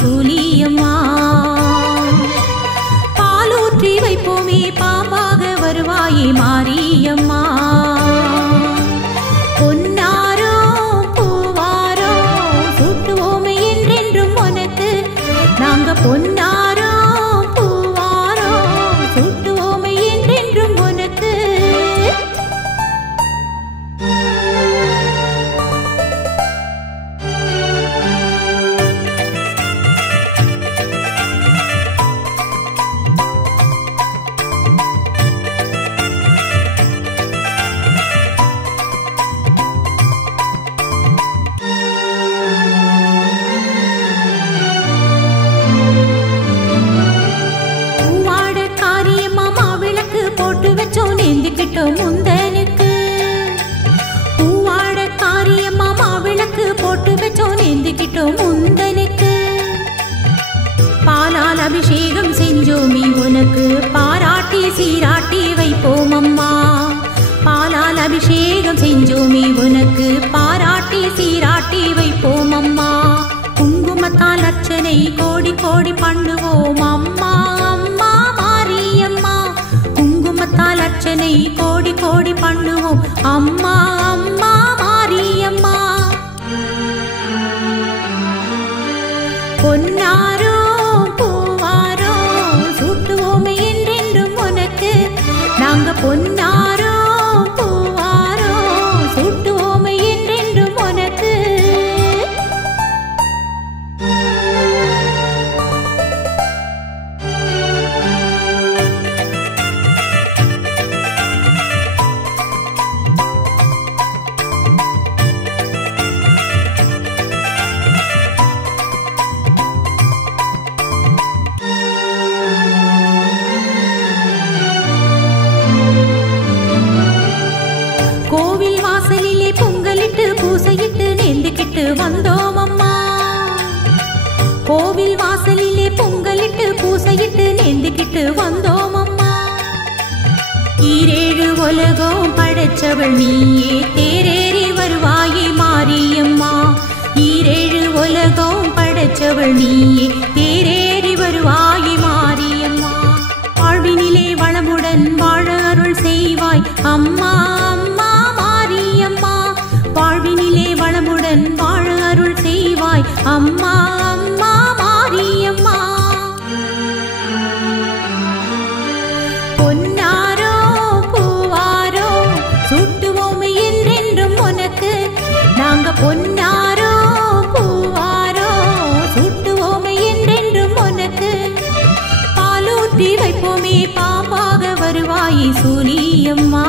சூலியம்மா பாலூற்றி வைப்போமே பாம்பாக வருவாயே மாரியம்மா பொன்னாரோ பூவாரோ சூட்டுவோமே என்றென்றும் உனக்கு நாங்க பொன்னாரோ பூவாரோ சூட்டுவோமே என்றென்றும் உனக்கு முந்தனுக்கு பூவாட காரியம்மா மாவிளக்கு போட்டு வச்சோம் நேர்ந்துக்கிட்டோம் முந்தனுக்கு பாலால் அபிஷேகம் செஞ்சோமி உனக்கு பாராட்டி சீராட்டி வைப்போம் அம்மா பாலால் அபிஷேகம் செஞ்சோமி உனக்கு பாராட்டி சீராட்டி வைப்போம் அம்மா குங்குமத்தால் அர்ச்சனை கோடி கோடி பண்ணுவோம் அம்மா அம்மா மாரியம்மா குங்குமத்தால் அர்ச்சனை கோடி கோடி பண்ணுவோம் அம்மா அம்மா மாரியம்மா பொன்னாரோ பூவாரோ சூட்டுவோமே என்றென்றும் உனக்கு நாங்க பொன்னாரோ பூவாரோ சூட்டுவோமே என்றென்றும் உனக்கு பூசையிட்டு நேர்ந்துக்கிட்டு வந்தோம் அம்மா கோவில் வாசலிலே பொங்கலிட்டு பூசையிட்டு நேர்ந்துக்கிட்டு வந்தோம் அம்மா ஈரேழு உலகம் படைச்சவள் நீயே தேரேறி வருவாயே மாரியம்மா ஈரேழு உலகம் படைச்சவள் நீயே தேரேறி வருவாயே மாரியம்மா வாழ்வினிலே வளமுடன் வாழ அருள் செய்வாய் அம்மா அம்மா மாரியம்மா வாழ்வினிலே வளமுடன் வாழ அருள் செய்வாய் அம்மா அம்மா மாரியம்மா பொன்னாரோ பூவாரோ சூட்டுவோமே என்றென்றும் உனக்கு நாங்க பொன்னாரோ பூவாரோ சூட்டுவோமே என்றென்றும் உனக்கு பாலூற்றி வைப்போமே பாம்பாக வருவாயே சூலியம்மா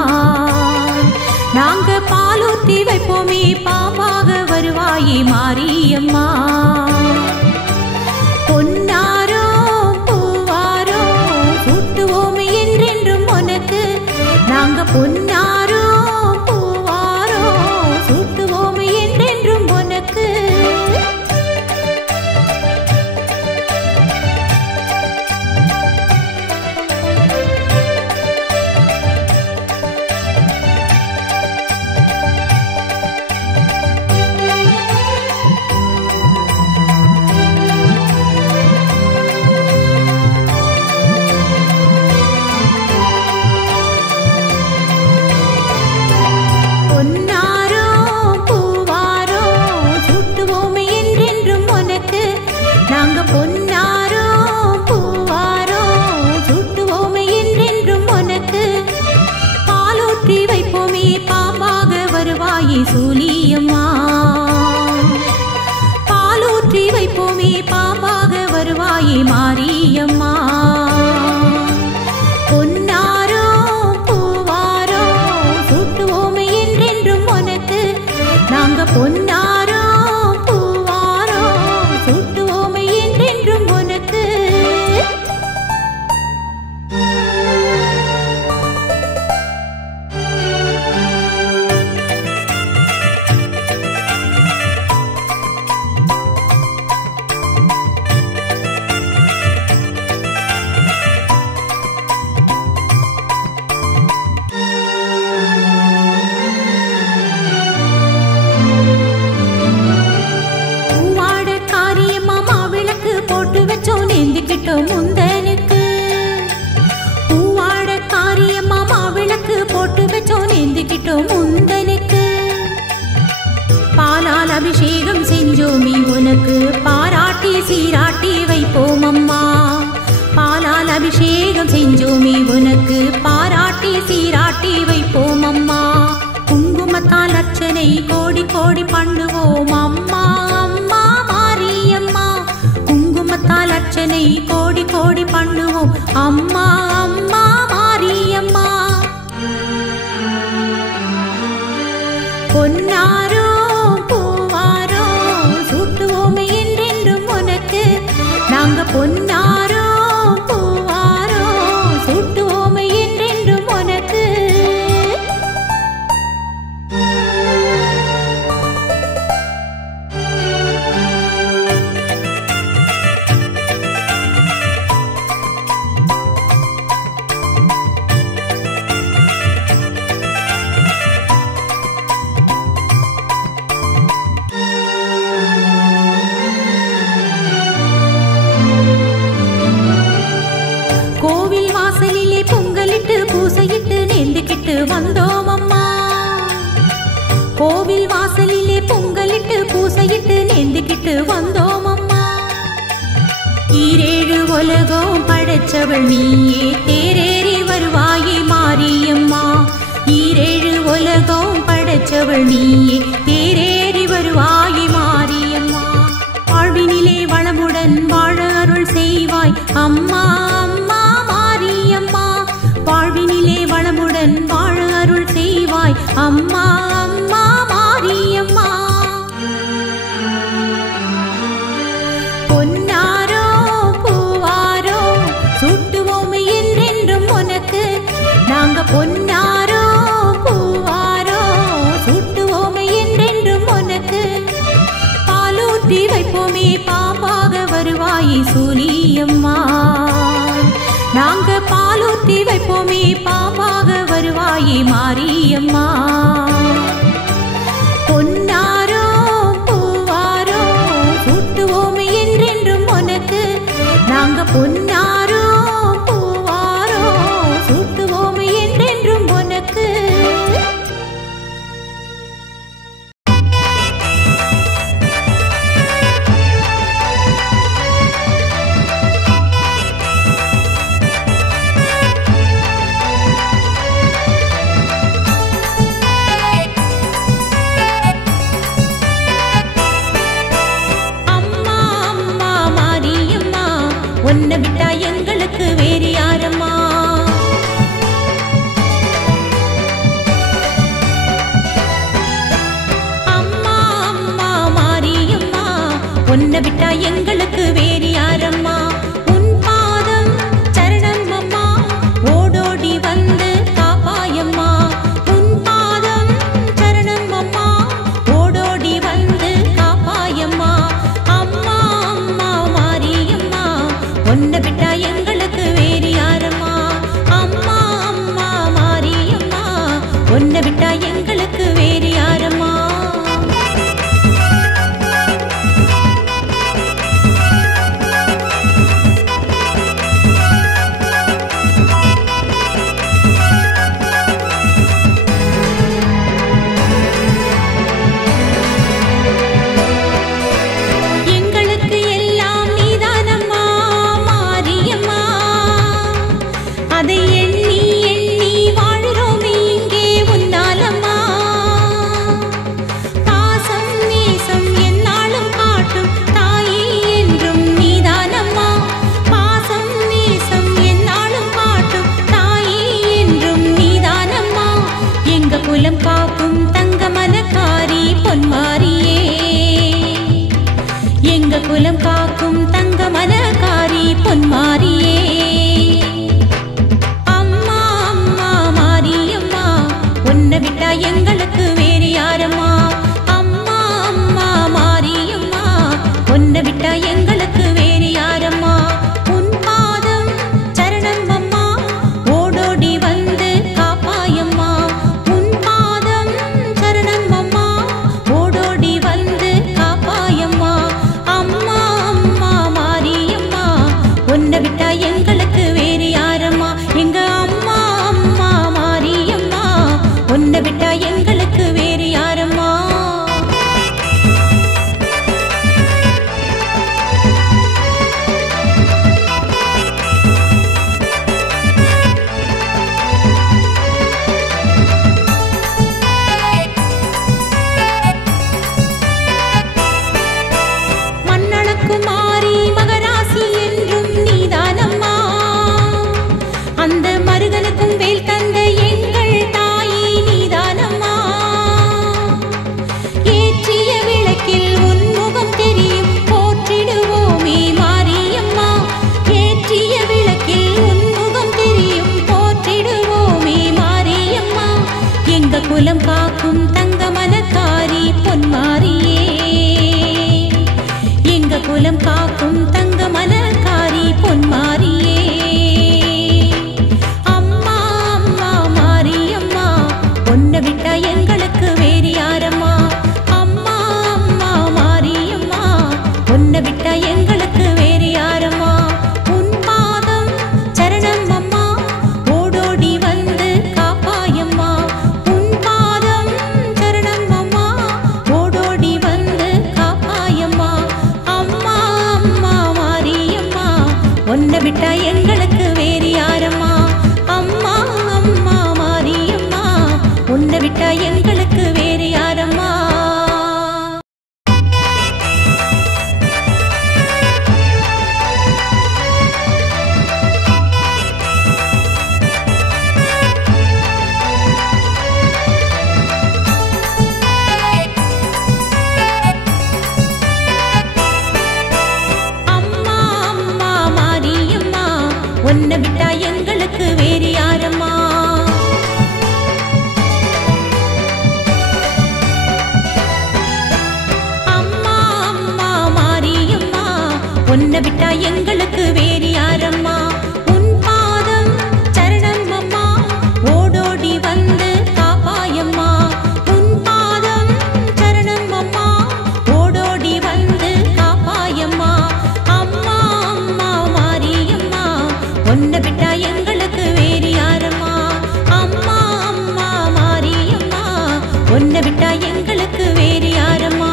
நாங்க பாலூற்றி வைப்போமே பாம்பாக வருவாயே மாரியம்மா பொன்னாரோ பூவாரோ சூட்டுவோமே என்றென்றும் உனக்கு நாங்க பொன்னாரோ பூவாரோ சூட்டுவோமே என்றென்றும் உனக்கு சூலியம்மா பாலூற்றி வைப்போமே பாம்பாக வருவாயே மாரியம்மா பொன்னாரோ பூவாரோ சூட்டுவோமே என்றென்றும் உனக்கு நாங்க பொன்னாரோ பூவாரோ சூட்டுவோமே என்றென்றும் உனக்கு உனக்கு பாராட்டி சீராட்டி வைப்போம் அம்மா. பாலால் அபிஷேகம் செஞ்சோமே உனக்கு பாராட்டி சீராட்டி வைப்போம் அம்மா. குங்குமத்தால் அர்ச்சனை கோடி கோடி பண்ணுவோம் அம்மா அம்மா மாரியம்மா. குங்குமத்தால் அர்ச்சனை கோடி கோடி பண்ணுவோம் அம்மா அம்மா மாரியம்மா. பொன்னாரோ பூவாரோ சூட்டுவோமே என்றென்றும் உனக்கு. நாங்க பொன்னாரோ பூவாரோ சூட்டுவோமே என்றென்றும் உனக்கு. வந்தோம் அம்மா. கோவில் வாசலிலே பொங்கலிட்டு பூசையிட்டு நேர்ந்துக்கிட்டு வந்தோம் அம்மா. ஈரேழு உலகம் படைச்சவள் நீயே தேரேறி வருவாயே மாரியம்மா. ஈரேழு உலகம் படைச்சவள் நீயே தேரேறி வருவாயே மாரியம்மா. வாழ்வினிலே வளமுடன் வாழ அருள் செய்வாய் அம்மா அம்மா மாரியம்மா. வாழ்வினிலே வளமுடன் வாழ அருள் செய்வாய் அம்மா அம்மா மாரியம்மா. பொன்னாரோ பூவாரோ சூட்டுவோம் என்றென்றும் உனக்கு. நாங்க பொன்னாரோ பூவாரோ சூட்டுவோம் என்றென்றும் உனக்கு. பாலூற்றி வைப்போமே பாம்பாக வருவாயே சூலியம்மா. நாங்க பாலூற்றி வைப்போமே பாம்பாக வருவாயே மாரியம்மா. பொன்னாரோ பூவாரோ சூட்டுவோமே என்றென்றும் உனக்கு. நாங்க பொன்னாரோ பூவாரோ சூட்டுவோமே என்றென்றும் உனக்கு. உன்னை விட்டா எங்களுக்கு வேறு யாரம்மா. அம்மா அம்மா மாரியம்மா உன்னை விட்டா எங்களுக்கு வேறு யாரம்மா. உன் பாதம் சரணம் அம்மா ஓடோடி வந்து காப்பாயம்மா. உன் பாதம் சரணம் அம்மா ஓடோடி வந்து காப்பாயம்மா. அம்மா அம்மா மாரியம்மா உன்னை விட்டா எங்களுக்கு வேறு யாரம்மா. அம்மா அம்மா மாரியம்மா உன்னை விட்டா எங்களுக்கு வேறு யாரம்மா. எங்களுக்கு எல்லாம் நீதானம்மா மாரியம்மா. அதை எண்ணி எண்ணி வாழ்கிறோமே இங்கே உன்னாலம்மா. எங்களுக்கு வேறு யாரம்மா? அம்மா அம்மா மாரியம்மா, உன்னை விட்டா எங்களுக்கு வேறு யாரம்மா? உன்னை விட்டா எங்களுக்கு வேறு யாரம்மா? அம்மா அம்மா மாரியம்மா, உன்னை விட்டா எங்களுக்கு வேறு யாரம்மா? உன் பாதம் சரணம் அம்மா, ஓடோடி வந்து காப்பாயம்மா. உன் பாதம் சரணம் அம்மா, ஓடோடி வந்து காப்பாயம்மா. அம்மா அம்மா மாரியம்மா, உன்னை விட்டா எங்களுக்கு வேறு யாரம்மா? அம்மா அம்மா மாரியம்மா, உன்னை விட்டா எங்களுக்கு வேறு யாரம்மா?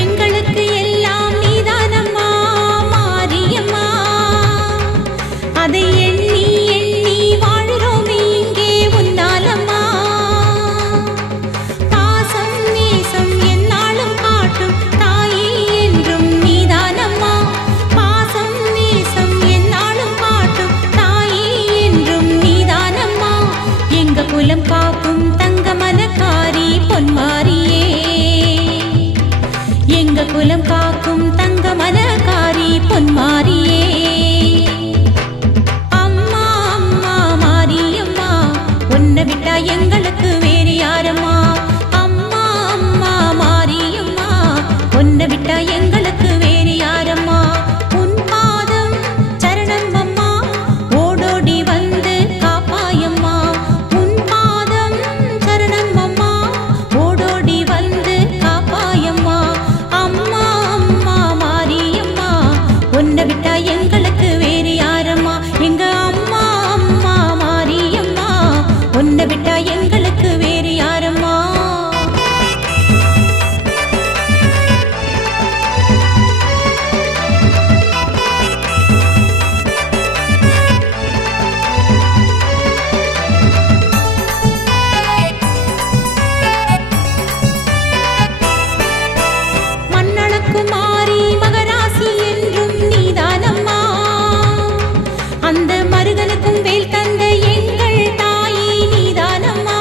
எங்களுக்கு எல்லாம் நீதானம்மா மாரியம்மா, அதை எண்ணி எண்ணி வாழ்கிறோம் இங்கே உன்னாலம்மா. பாசம் நேசம் எந்நாளும் காட்டும் தாயே என்றும் நீதானம்மா. பாசம் நேசம் எந்நாளும் காட்டும் தாயே என்றும் நீதானம்மா. எங்க குலம் காக்கும் தங்கமலக்காரி பொன்மாரியே, எங்க குலம் காக்கும் தங்கமலக்காரி பொன்மாரியே. அம்மா அம்மா மாரியம்மா, உன்னை விட்டா எங்களுக்கு வேறு யாரம்மா? அம்மா அம்மா மாரியம்மா, உன்னை விட்டா எங்களுக்கு வேறு யாரம்மா? உன் பாதம் சரணம் அம்மா, ஓடோடி வந்து காப்பாயம்மா. உன் பாதம் சரணம் அம்மா, ஓடோடி வந்து காப்பாயம்மா. அம்மா அம்மா மாரியம்மா, உன்னை விட்டா எங்களுக்கு வேறு யாரம்மா? எங்க அம்மா அம்மா மாரியம்மா, உன்னை விட்டா எங்களுக்கு வேறு யாரம்மா? மண்ணளக்குமாரி மகராசி என்றும் நீதானம்மா. அந்த மருகனுக்கும் வேல் தந்த எங்கள் தாயே நீதானம்மா.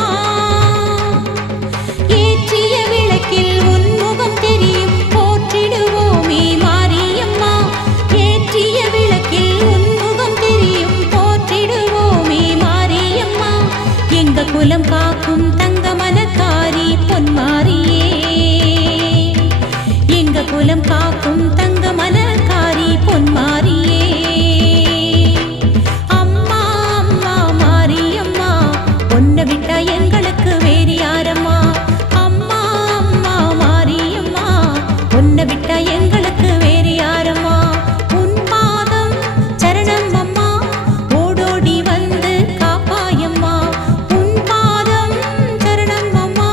ஏற்றிய விளக்கில் உன் முகம் தெரியும், போற்றிடுவோமே மாரியம்மா. ஏற்றிய விளக்கில் உன் முகம் தெரியும், போற்றிடுவோமே மாரியம்மா. எங்க குலம் காக்கும் தங்கமலக்காரி பொன்மாரியே, எங்க குலம் காக்கும் தங்கமலக்காரி பொன்மாரியே. அம்மா அம்மா மாரியம்மா, உன்னை விட்டா எங்களுக்கு வேறு யாரம்மா? அம்மா அம்மா மாரியம்மா, உன்னை விட்டா எங்களுக்கு வேறு யாரம்மா? உன் பாதம் சரணம் அம்மா, ஓடோடி வந்து காப்பாயம்மா. உன் பாதம் சரணம் அம்மா,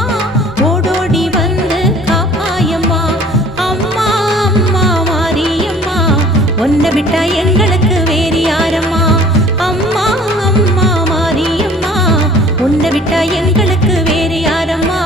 ஓடோடி வந்து காப்பாயம்மா. அம்மா அம்மா மாரியம்மா, உன்னை விட்டா எங்களுக்கு வேறு யாரம்மா? அம்மா அம்மா மாரியம்மா, உன்னை விட்டா எங்களுக்கு வேறு யாரம்மா?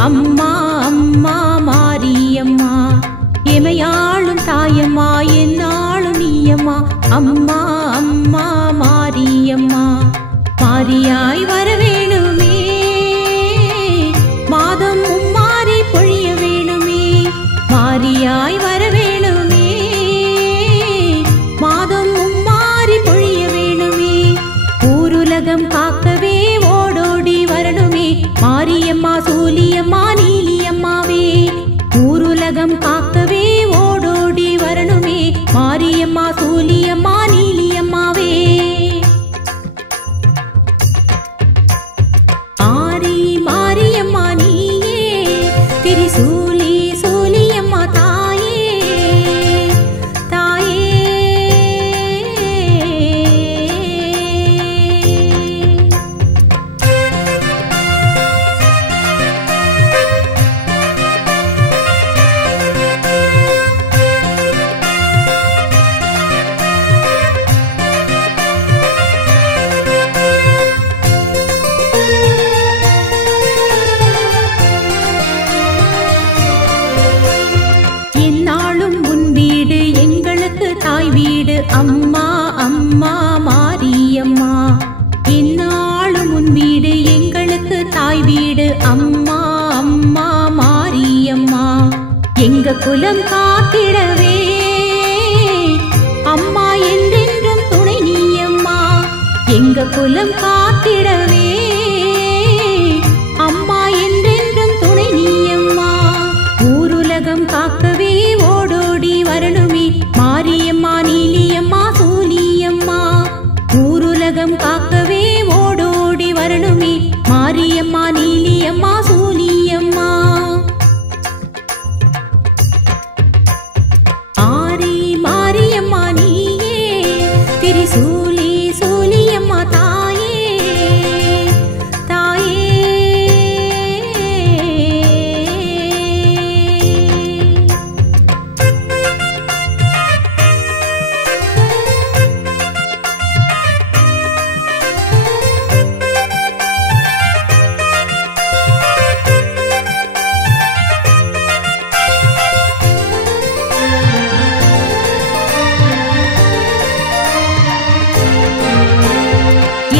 அம்மா அம்மா மாரியம்மா எமையாளும் தாயம்மா என்னாளும் நீயம்மா அம்மா அம்மா மாரியம்மா மாரியாய் வர வேணுமே மாதம் மும்மாரி பொழிய வேணுமே மாரியாய் வர வேணுமே மாதம் மும்மாரி பொழிய வேணுமே ஊருலகம் காக்கவே ஓடோடி வரணுமே மாரியம்மா சூலியம்மா நீலியம்மாவே ஊருலகம் காக்கவே ஓடோடி வரணுமே மாரியம்மா சூலியம்மா நீலியம்மாவே ஆரி மாரியம்மா நீயே திரிசூலி சூலியம்மா தாயே தாயே அம்மா அம்மா மாரியம்மா இந்நாளும் உன் வீடு எங்களுக்கு தாய் வீடு அம்மா அம்மா மாரியம்மா எங்க குலம் காத்திடவே அம்மா என்றென்றும் துணை நீயம்மா எங்க குலம் காத்திடவே அம்மா என்றென்றும் துணை நீயம்மா ஊருலகம் காக்கவே ஓடோடி வரணுமே மாரியம்மா நீலியம்மா சூலியம்மா ஊருலகம் காக்கவே ஓடோடி வரணுமே மாரியம்மா நீலியம்மா சூலியம்மா ஆரி மாரியம்மா நீயே திரிசூலி சூலியம்மா தாயே தாயே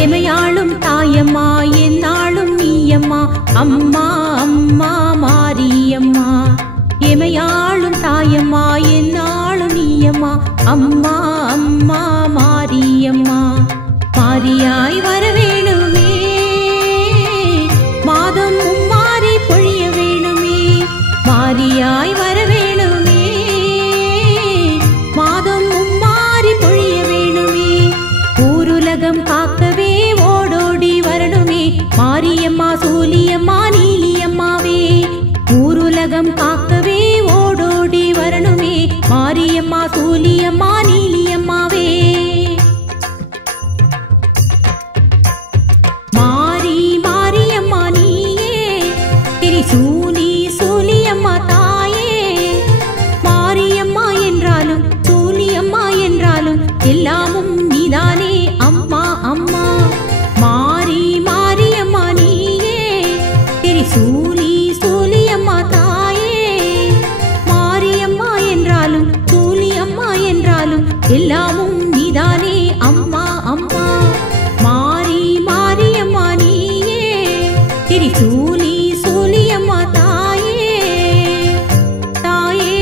எமையாளும் தாயம்மா என்னாளும் நீயம்மா அம்மா அம்மா மாரியம்மா எமையாளும் தாயம்மா என்னாளும் நீயம்மா அம்மா அம்மா மாரியம்மா மாரியாய் வர வேணுமே மாதம் மும்மாரி பொழிய வேணுமே மாரியாய் வர வேணுமே மாதம் மும்மாரி பொழிய வேணுமே ஊருலகம் காக்கவே ஓடோடி வரணுமே மாரியம்மா சூலியம்மா நீலியம்மாவே ஊருலகம் காக்கவே ஓடோடி வரணுமே மாரியம்மா சூலியம்மா நீலியம்மாவே மாரி மாரியம்மா நீயே திரிசூலி சூலியம்மா தாயே மாரியம்மா என்றாலும் சூலியம்மா என்றாலும் எல்லாமும் நீதானே அம்மா அம்மா மாரி மாரியம்மா நீயே திரிசூலி சூலியம்மா தாயே மாரியம்மா என்றாலும் சூலியம்மா என்றாலும் எல்லாமும் நீதானே அம்மா அம்மா மாரி மாரியம்மா நீயே திரிசூலி சூலியம்மா தாயே தாயே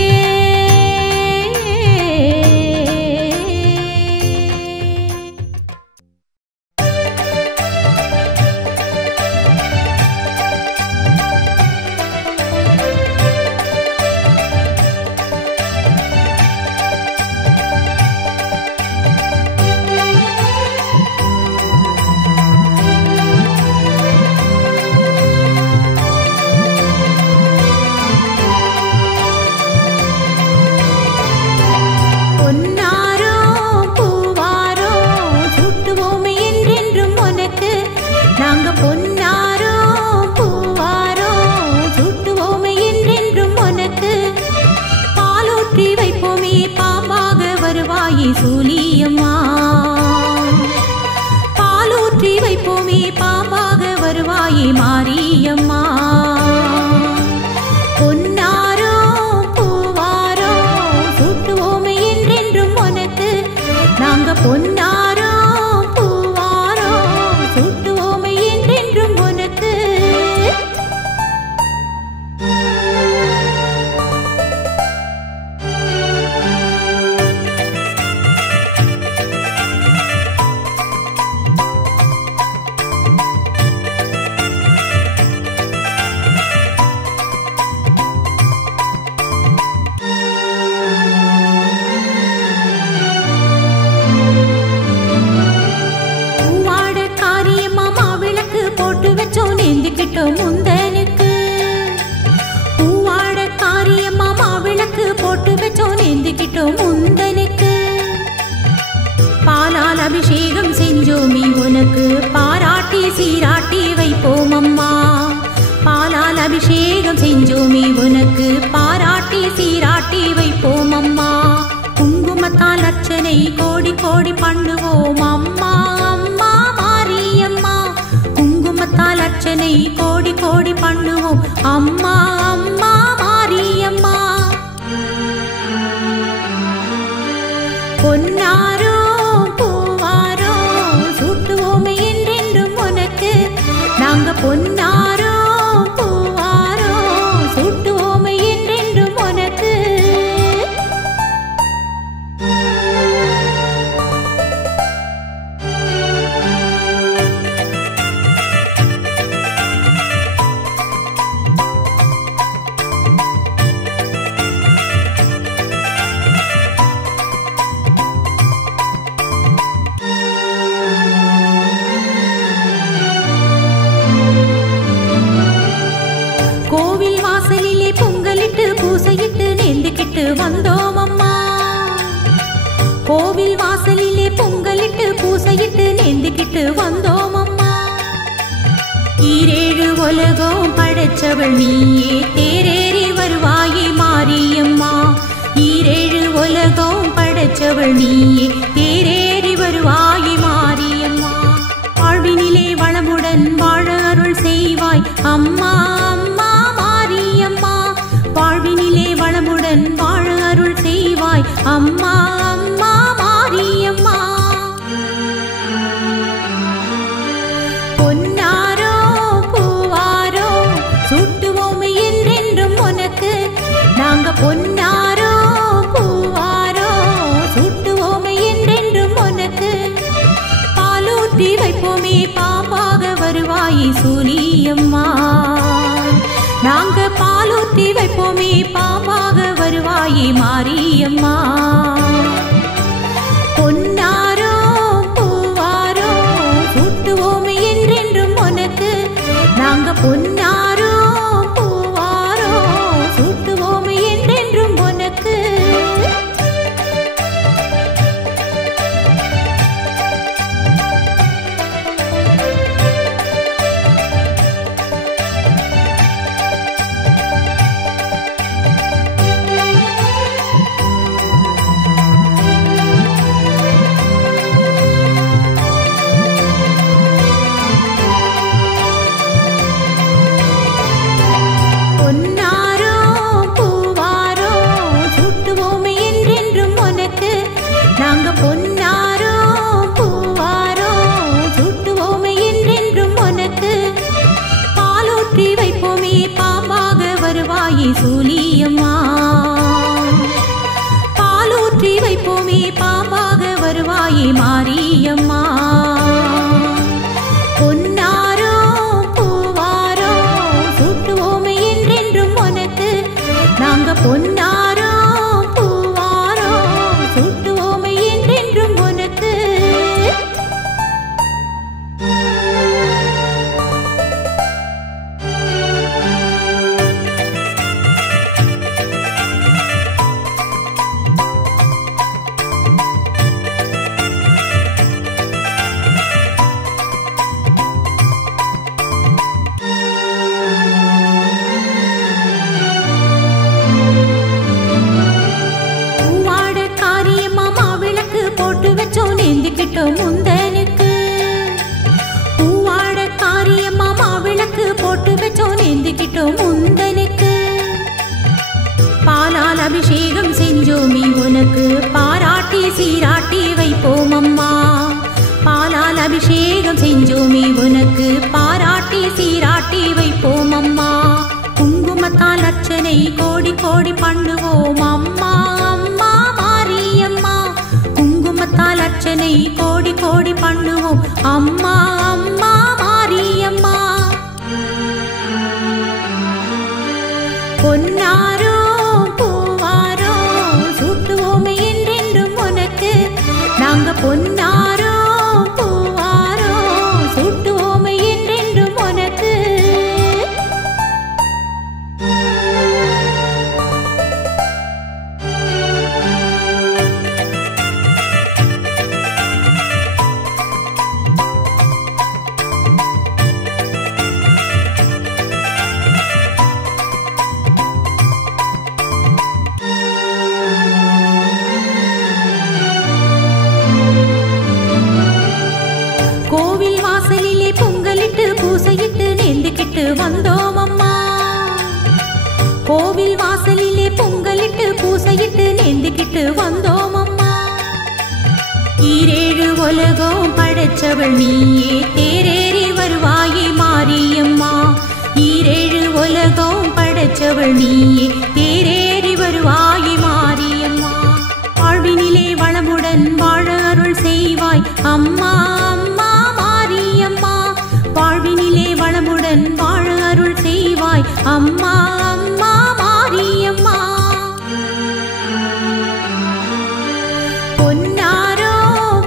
பொன்னாரோ பூவாரோ சூட்டுவோமே என்றென்றும் உனக்கு. முந்தனுக்கு பூவாட காரியம்மா மாவிளக்கு போட்டு வச்சோம் நேர்ந்துக்கிட்டோம் முந்தனுக்கு. பாலால் அபிஷேகம் செஞ்சோமி உனக்கு பாராட்டி சீராட்டி வைப்போம் அம்மா. பாலால் அபிஷேகம் செஞ்சோமி உனக்கு பாராட்டி சீராட்டி வைப்போம் அம்மா. குங்குமத்தால் அர்ச்சனை கோடி கோடி பண்ணுவோம் அம்மா அம்மா மாரியம்மா. குங்குமத்தால் அர்ச்சனை கோடி கோடி பண்ணுவோம் அம்மா அம்மா மாரியம்மா. பொன்னாரோ பூவாரோ சூட்டுவோமே என்றென்றும் உனக்கு. நாங்க பொன்னாரோ பூவாரோ சூட்டுவோமே என்றென்றும் உனக்கு. கோவில் வாசலிலே பொங்கலிட்டு பூசையிட்டு நேர்ந்துக்கிட்டு வந்தோம் அம்மா. கோவில் வாசலிலே பொங்கலிட்டு பூசையிட்டு நேர்ந்துக்கிட்டு வந்தோம் அம்மா. ஈரேழு உலகம் படைச்சவள் நீயே தேரேறி வருவாயே மாரியம்மா. ஈரேழு உலகம் படைச்சவள் நீயே தேரேறி வருவாயே மாரியம்மா. வாழ்வினிலே வளமுடன் வாழ அருள் செய்வாய் அம்மா அம்மா மாரியம்மா. வாழ்வினிலே வளமுடன் வாழ அருள் செய்வாய் அம்மா அம்மா மாரியம்மா. பொன்னாரோ பூவாரோ சூட்டுவோமே என்றென்றும் உனக்கு. நாங்க பொன்னாரோ பூவாரோ சூட்டுவோமே என்றென்றும் உனக்கு. பாலூற்றி வைப்போமே பாம்பாக வருவாயே சூலியம்மா. நாங்க பாலூற்றி வைப்போமே பாம்பாக வருவாயே மாரியம்மா. பொன்னாரோ பூவாரோ சூட்டுவோமே என்றென்றும் உனக்கு. நாங்க பொன்னாரோ பூவாரோ சூட்டுவோமே என்றென்றும் உனக்கு. பொன்னாரோ பூவாரோ சூட்டுவோமே என்றென்றும் உனக்கு. நாங்க பொன்னாரோ பூவாரோ சூட்டுவோமே என்றென்றும் உனக்கு. பாலூற்றி வைப்போமே பாம்பாக வருவாயே சூலியம்மா. பாலூற்றி வைப்போமே பாம்பாக வருவாயே மாரியம்மா. பொன்னாரோ பூவாரோ சூட்டுவோமே என்றென்றும் உனக்கு. நாங்க பொன்னாரோ பூவாரோ சூட்டுவோமே என்றென்றும் உனக்கு. கோடி பண்ணுவோம் அம்மா அம்மா மாரியம்மா. குங்குமத்தால் அர்ச்சனை கோடி கோடி பண்ணுவோம் அம்மா அம்மா மாரியம்மா. பொன்னாரோ பூவாரோ சூட்டுவோமே என்றென்றும் உனக்கு. நாங்க பொன்னாரோ பூவாரோ சூட்டுவோமே என்றென்றும் உனக்கு. கோவில் வாசலிலே பொங்கலிட்டு பூசையிட்டு நேர்ந்துக்கிட்டு வந்தோம் அம்மா. கோவில் வாசலிலே பொங்கலிட்டு பூசையிட்டு நேர்ந்துக்கிட்டு வந்தோம் அம்மா. ஈரேழு உலகம் படைச்சவள் நீயே தேரேறி வருவாயே மாரியம்மா. ஈரேழு உலகம் படைச்சவள் நீயே தேரேறி வருவாயே மாரியம்மா. வாழ்வினிலே வளமுடன் வாழ அருள் செய்வாய் அம்மா அம்மா மாரியம்மா. வாழ்வினிலே வளமுடன் வாழ அருள் செய்வாய் அம்மா அம்மா மாரியம்மா. பொன்னாரோ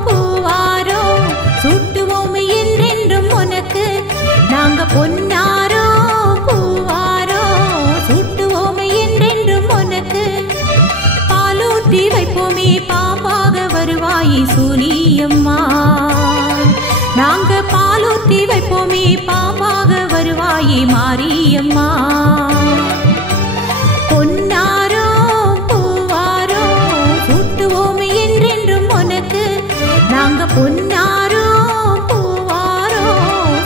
பூவாரோ சூட்டுவோமே என்றென்றும் உனக்கு. நாங்க பொன்னாரோ பூவாரோ சூட்டுவோமே என்றென்றும் உனக்கு. பாலூற்றி வைப்போமே பாம்பாக வருவாயே சூலியம்மா. நாங்க பாலூற்றி வைப்போமே பாம்பாக வருவாயே மாரியம்மா. பொன்னாரோ பூவாரோ சூட்டுவோமே என்றென்றும் உனக்கு. நாங்க பொன்னாரோ பூவாரோ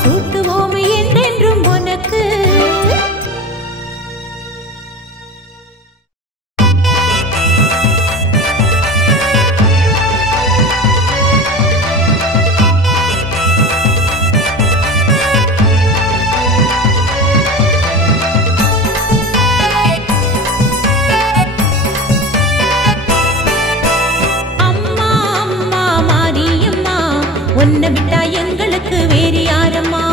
சூட்டுவோமே என்றென்றும் உனக்கு. உன்னை விட்டா எங்களுக்கு வேறு யாரம்மா.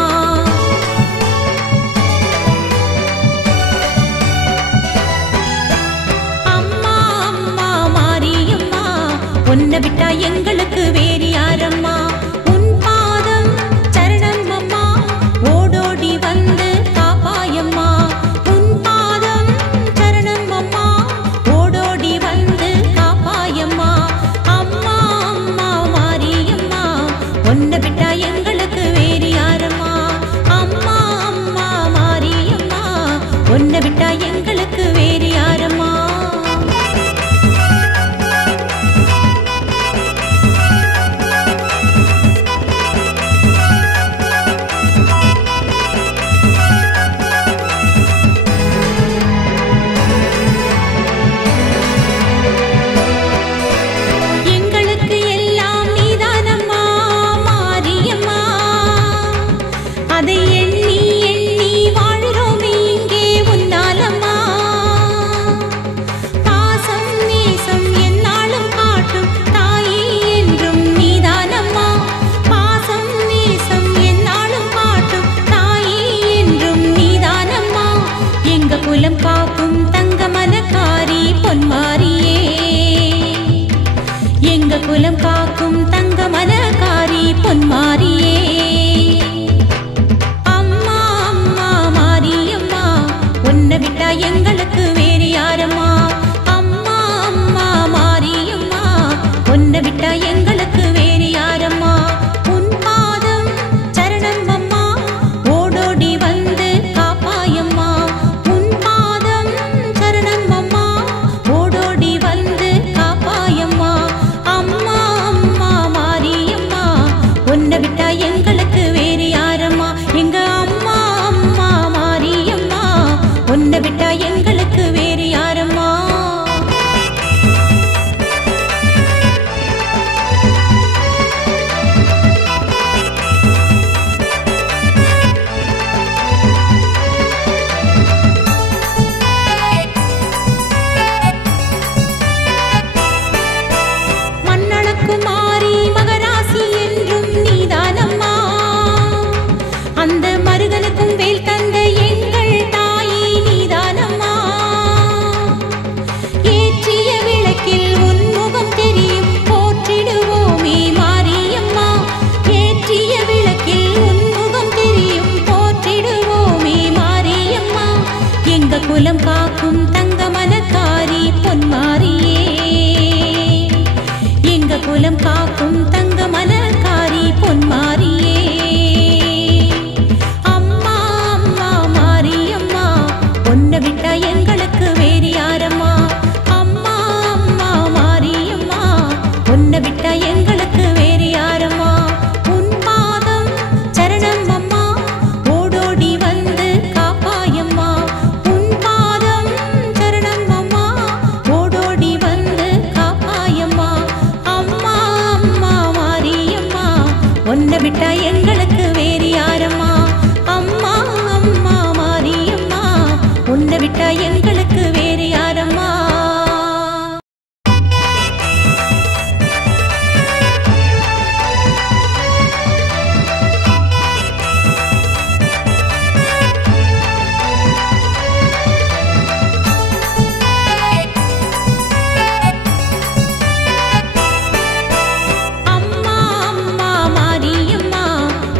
அம்மா அம்மா மாரியம்மா உன்னை விட்டா எங்களுக்கு வேறு யாரம்மா. உன் பாதம் சரணம் அம்மா ஓடோடி வந்து காப்பாயம்மா. உன் பாதம் சரணம் அம்மா ஓடோடி வந்து காப்பாயம்மா. அம்மா அம்மா மாரியம்மா உன்னை விட்டா எங்களுக்கு வேறு யாரம்மா. அம்மா அம்மா மாரியம்மா உன்னை விட்டா எங்களுக்கு வேறு யாரம்மா. எங்களுக்கு எல்லாம் நீதானம்மா மாரியம்மா. அதை எண்ணி எண்ணி வாழ்கிறோமே இங்கே உன்னாலம்மா. பாசம் நேசம் எந்நாளும் காட்டும் தாயே என்றும் நீதானம்மா. பாசம் நேசம் எந்நாளும் காட்டும் தாயே என்றும் நீதானம்மா. எங்க குலம் காக்கும் தங்க மனக்காரி பொன்மாரியே. எங்க குலம் காக்கும் தங்க மனக்காரி பொன்மாரியே. அம்மா அம்மா மாரியம்மா உன்னை விட்டா எங்களுக்கு வேறு யாரம்மா. அம்மா அம்மா மாரியம்மா உன்னை விட்டா எங்களுக்கு வேறு யாரம்மா. உன் பாதம் சரணம் அம்மா ஓடோடி வந்து காப்பாயம்மா. உன் பாதம் சரணம் அம்மா ஓடோடி வந்து காப்பாயம்மா. அம்மா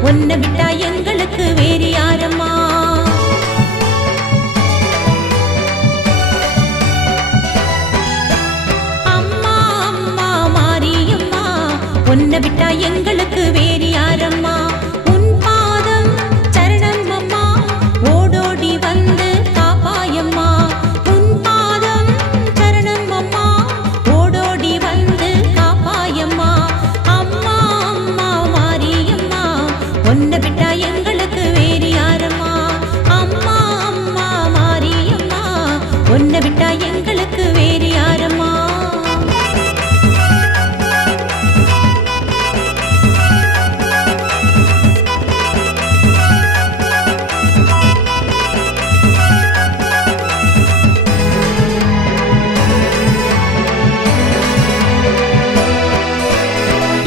உன்னை விட்டா எங்களுக்கு வேறு யாரம்மா? அம்மா அம்மா மாரியம்மா, உன்னை விட்டா எங்களுக்கு வேறு யாரம்மா? உன் பாதம் சரணம் அம்மா, ஓடோடி வந்து காப்பாயம்மா. உன் பாதம் சரணம் அம்மா, ஓடோடி வந்து காப்பாயம்மா. அம்மா அம்மா மாரியம்மா, உன்னை விட்டா எங்களுக்கு வேறு யாரம்மா? அம்மா அம்மா மாரியம்மா, உன்னை விட்டா எங்களுக்கு வேறு யாரம்மா?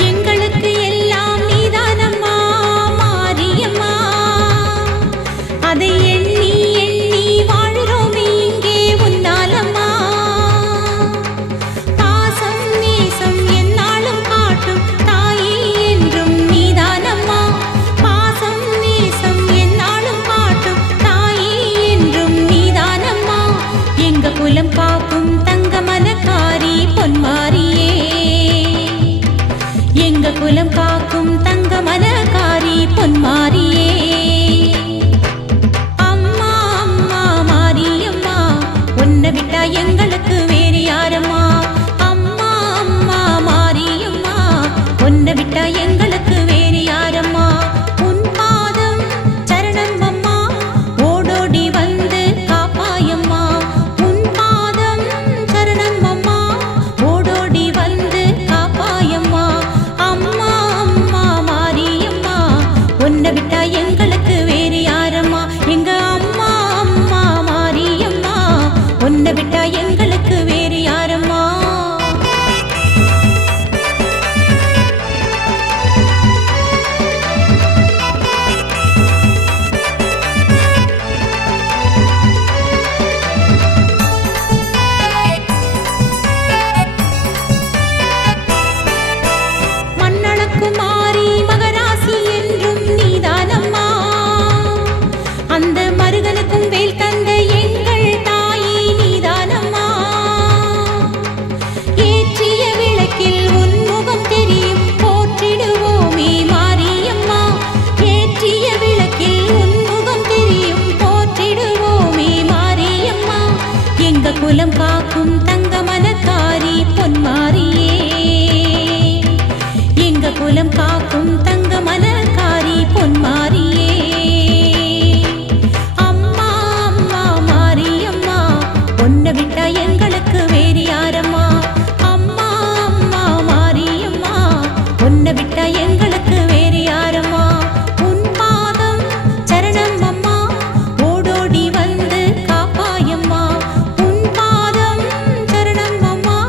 எங்களுக்கு எல்லாம் நீதானம்மா மாரியம்மா, அதை எண்ணி எண்ணி வாழ்கிறோமே இங்கே உன்னாலம்மா. பாசம் நேசம் எந்நாளும் காட்டும் தாயே என்றும் நீதானம்மா. பாசம் நேசம் எந்நாளும் காட்டும் தாயே என்றும் நீதானம்மா. எங்க குலம் காக்கும் தங்க மனக்காரி பொன்மாரியே, எங்க குலம் காக்கும் தங்க மனக்காரி பொன்மாரியே. அம்மா அம்மா மாரியம்மா, உன்னை விட்டா எங்களுக்கு வேறு யாரம்மா? அம்மா அம்மா மாரியம்மா, உன்னை விட்டா எங்களுக்கு வேறு யாரம்மா? உன் பாதம் சரணம் அம்மா, ஓடோடி வந்து காப்பாயம்மா. உன் பாதம் சரணம் அம்மா, ஓடோடி வந்து காப்பாயம்மா. அம்மா அம்மா மாரியம்மா, உன்னை விட்டா எங்களுக்கு வேறு யாரம்மா? எங்க அம்மா அம்மா மாரியம்மா, உன்னை விட்டா எங்களுக்கு வேறு யாரம்மா? மண்ணளக்குமாரி மகராசி என்றும் நீதானம்மா. அந்த மருகனுக்கும் வேல் தந்த எங்கள் தாயே நீதானம்மா. ஏற்றிய விளக்கில் உன் முகம் தெரியும், போற்றிடுவோமே மாரியம்மா. ஏற்றிய விளக்கில் உன் முகம் தெரியும், போற்றிடுவோமே மாரியம்மா. எங்க குலம் காக்கும் தங்க மனக்காரி பொன்மாரியே, எங்க குலம் காக்கும் தங்க மனக்காரி பொன்மாரியே. அம்மா அம்மா மாரியம்மா, உன்னை விட்டா எங்களுக்கு வேறு யாரம்மா? அம்மா அம்மா மாரியம்மா, உன்னை விட்டா எங்களுக்கு வேறு யாரம்மா? உன் பாதம் சரணம் அம்மா, ஓடோடி வந்து காப்பாயம்மா. உன் பாதம் சரணம் அம்மா,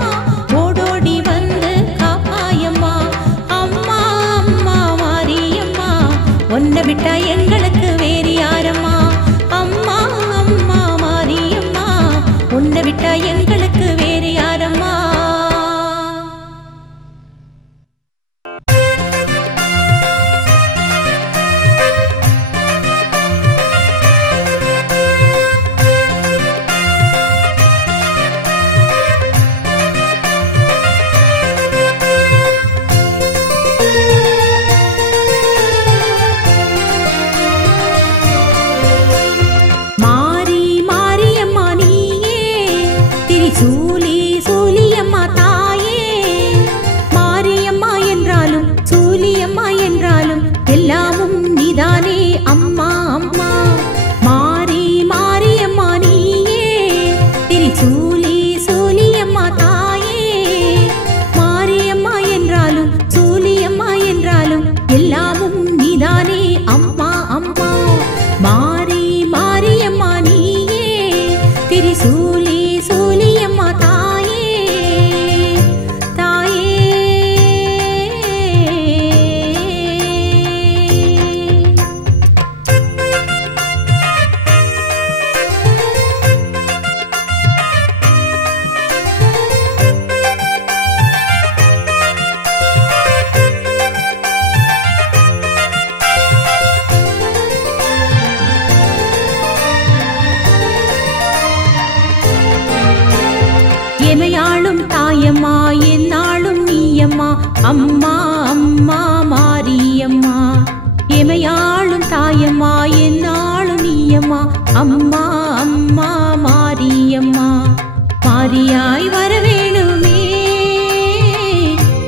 ஓடோடி வந்து காப்பாயம்மா. அம்மா அம்மா அம்மா மாரியம்மா எமையாளும் தாயம்மா என்னாலும் நீயம்மா அம்மா அம்மா மாரியம்மா மாரியாய் வர வேணுமே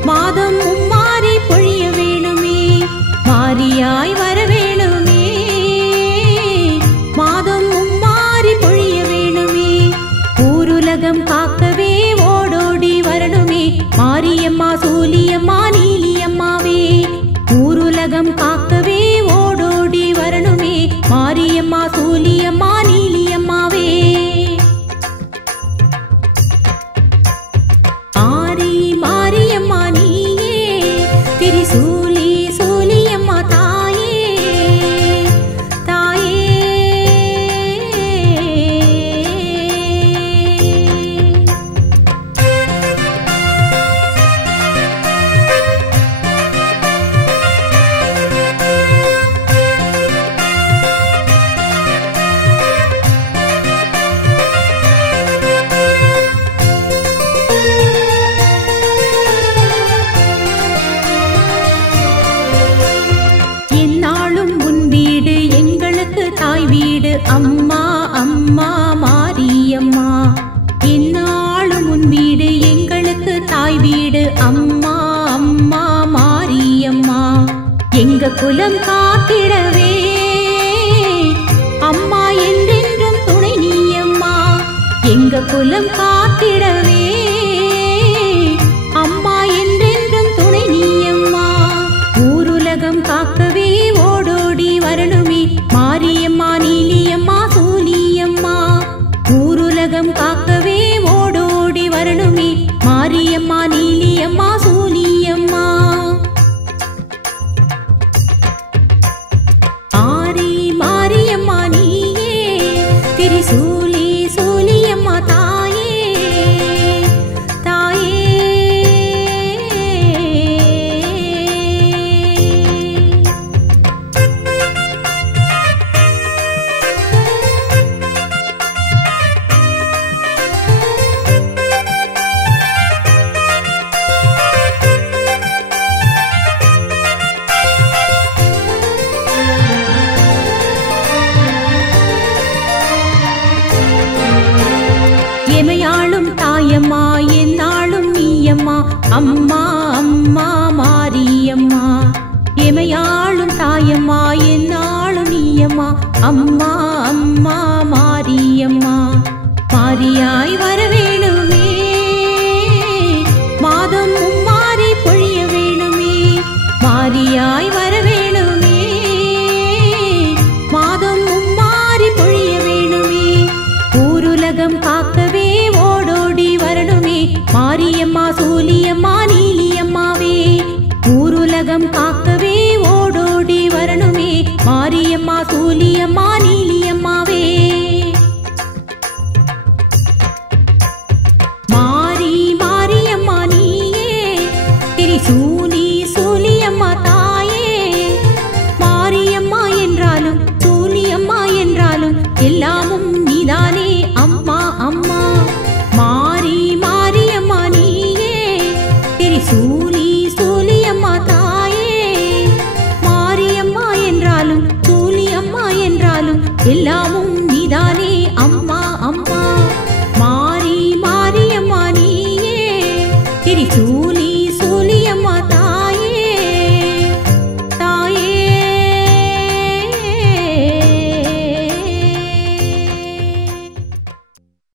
மாதம் மும்மாரி பொழிய வேணுமே மாரியாய் வர வேணுமே மாதம் மும்மாரி பொழிய வேணுமே ஊருலகம் காக்கவே ஓடோடி வரணுமே மாரியம்மா சூலியம்மா நீலியம்மாவே ஊருலகம் காக்கவே ஓடோடி வரணுமே மாரியம்மா சூலியம்மா நீலியம்மாவே ஆரி மாரியம்மா நீயே திரிசூலி சூலியம்மா தாயே தாயே தாய் வீடு அம்மா அம்மா மாரியம்மா இந்நாளும் உன் வீடு எங்களுக்கு தாய் வீடு அம்மா அம்மா மாரியம்மா எங்க குலம் காத்திடவே அம்மா என்றென்றும் துணை நீயம்மா எங்க குலம் காத்திடவே அம்மா என்றென்றும் துணை நீயம்மா ஊருலகம் காக்கவே ஓடோடி வரணுமே மாரியம்மா நீலியம்மா சூலியம்மா ஊருலகம் காக்கவே ஓடோடி வரணுமே மாரியம்மா நீலியம்மா சூலியம்மா ஆரி மாரியம்மா நீயே திரிசூலி சூலியம்மா தாயே தாயே எமையாளும் தாயம்மா என்னாலும் நீயம்மா அம்மா அம்மா மாரியம்மா எமையாளும் தாயம்மா என்னாலும் நீயம்மா அம்மா அம்மா மாரியம்மா மாரியாய் வர வேணுமே மாதம் மும்மாரி பொழிய வேணுமே மாரியாய் வர வேணுமே மாதம் மும்மாரி பொழிய வேணுமே ஊருலகம் காக்கவே ஓடோடி வரணுமே மாரியம்மா சூலியம்மா நீலியம்மாவே ஊருலகம் காக்கவே ஓடோடி வரணுமே மாரியம்மா சூலியம்மா நீலியம்மாவே மாரி மாரியம்மா நீயே திரிசூலி சூலியம்மா தாயே மாரியம்மா என்றாலும் சூலியம்மா என்றாலும் எல்லாமும் நீதானே அம்மா அம்மா மாரி மாரியம்மா நீயே திரிசூலி